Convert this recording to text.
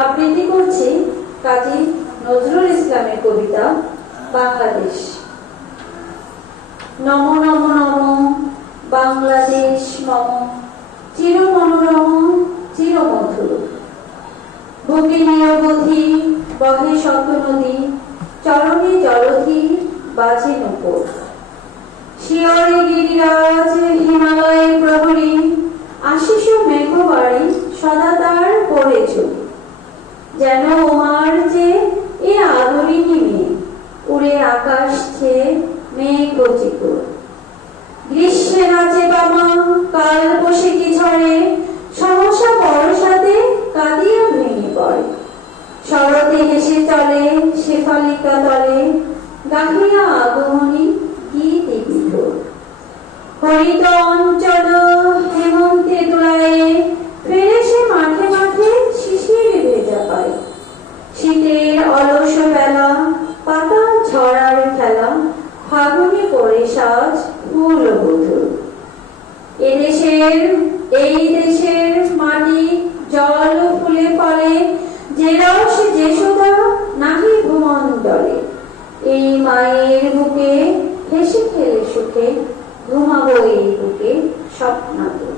আবৃত্তি করছি কাজী নজরুল ইসলামের কবিতা, বাংলাদেশ। নম নম নম, বাংলাদেশ মম চির মনোরম, চির মধুর। বুকে নিরবধি বহে শত নদী, চরণে জলধি বাজে নূপুর। শিয়রে গিরিরাজ হিমালয়ের প্রহরী, আশিস মেঘবাড়ি সদা তার পড়ে চলি যেন ওমার যে এ আদরিনী মেয়ে উড়ে আকাশ ছেয়ে মেঘ গচিকুর গ্রীষ্মে নাচে বামা কাল বসে কি ঝরে সহসা বর্ষাতে কাঁদিয়া ভেঙে পড়ে। শরতে হেসে চলে শেফালিকা তলে, গাহিয়া আগমনী গীত বিধুর হরিত অঞ্চল বেলা পাতা ঝরার খেলা ফাগুনে পড়ে সাজ ফুল বধুর এদেশের এই দেশের মাটি জল ফুলে ফলে, যে রস যশোদা নাহি ভুমণ্ডলে এই মায়ের বুকে হেসে খেলে সুখে, ঘুমাবো এই বুকে স্বপ্নাতুর।